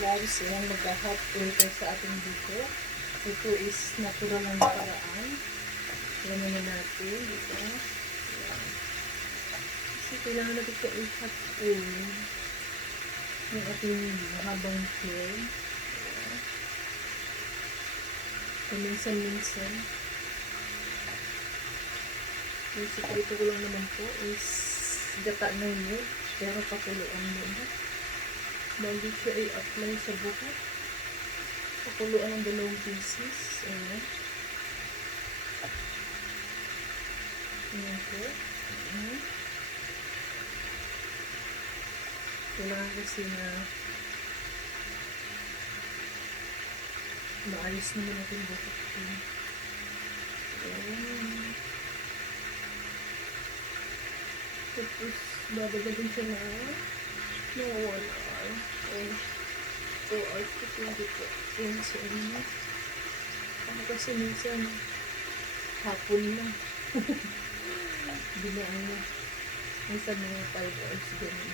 loves, ayan, mag-hot filter sa ating dito. Ito is natural ng paraan. Ayan na natin dito. Ayan. Kasi kailangan natin ito i-hot oil yung ating mahabang hair. Paminsan-minsan. Yung sekreto ko lang naman po is gata ng milk, pero pakuluan muna. Bago siya i-apply sa buhok. Pakuluan ng dalawang pieces. Ayan. Ayan po. Ayan. Kailangan kasi na maayos naman natin buhok. Ayan. Ayan. Tapos, babagagin siya na na 1 hour. Or 2 hours ko pwede po. Sa inyo. Ako kasi minsan, hapon na. Binaan na. Minsan mga 5 hours ganun.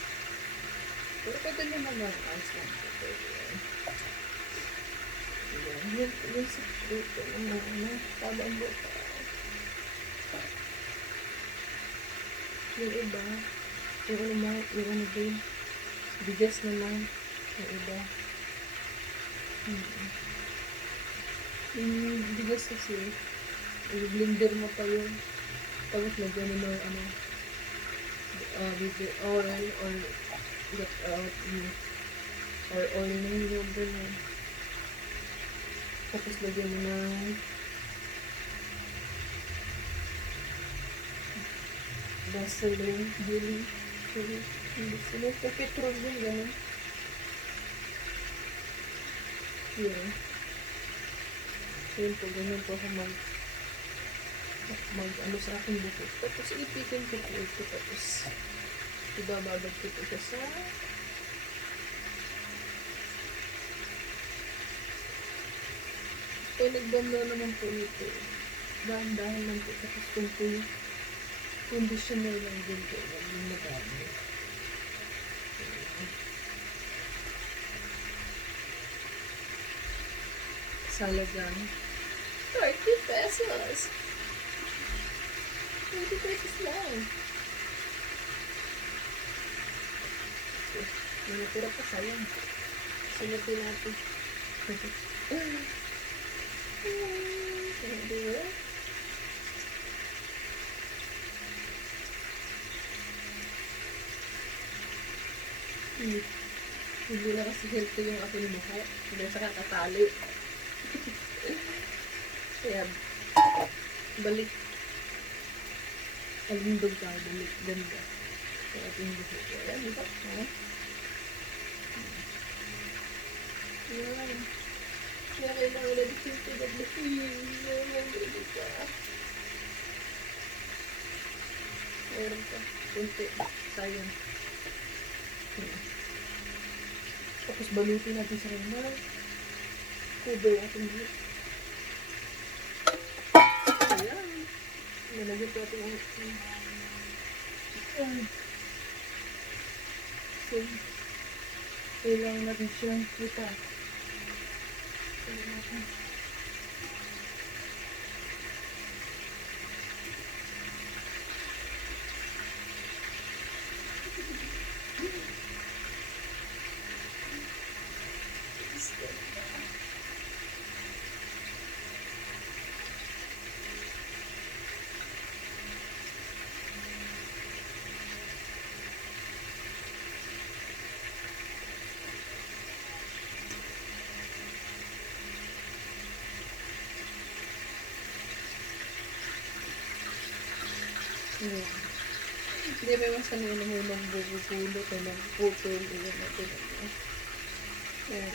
Pero pwede naman 1 hours lang po. Pwede yan. Yan. Yan. Yan sa fruto. Ano, ano. Tama ang buka. Yung iba, yung ano mo, yung ano din, bigas naman, yung iba. Mm. Yung bigas kasi, i-blender mo pa yun, tapos lagyan mo ng ano, uh, with oil or get out or oil na yung ganun. Tapos lagyan mo ng gasoline, huli, huli, hindi sila. Sa petrol din, gano'n. Yun. Po, ganyan po ako mag mag ano sa aking buhok. Tapos ipitin ko po ito. Tapos ibababad ko siya sa Kaya nagbanda naman po nito. Dahan-dahan lang po. Tapos kung po yung conditioner lang din po. Huwag yung madami. Salagang 30 pesos. 30 pesos lang. May natira pa sayang. Sinapin natin. Hindi. Hindi na kasi healthy yung aking buhok. Hindi sa kakatali. Kaya, balik. Alindog ka, balik. Ganda. Sa ating buhok. Ayan, di? Ayan. Kaya kailangan na dito yung pinaglasin. Ayan, di ba? Meron pa. Kunti. Sayang. Tapos balutin natin sa kanya. Kubo yung ating buhok. Ayan. Nalagyan ko natin ang Ayan. So, kailangan natin siyang kita. Kailangan natin. Ayan. Hindi may mas ano yung namumang bubulo ko ng putol. Ayan natin. Ayan.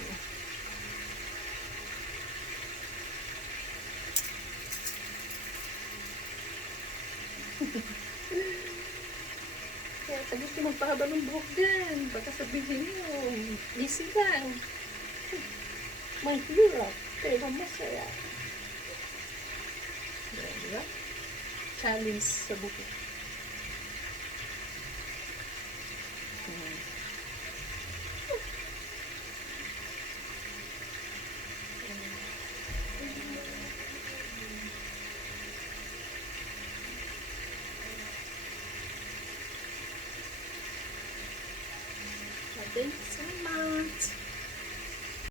Kaya pag gusto magpahaba ng buhok din, baka sabihin nyo, easy lang. Mahirap, pero masaya. Ayan, di ba? challenge sa buko.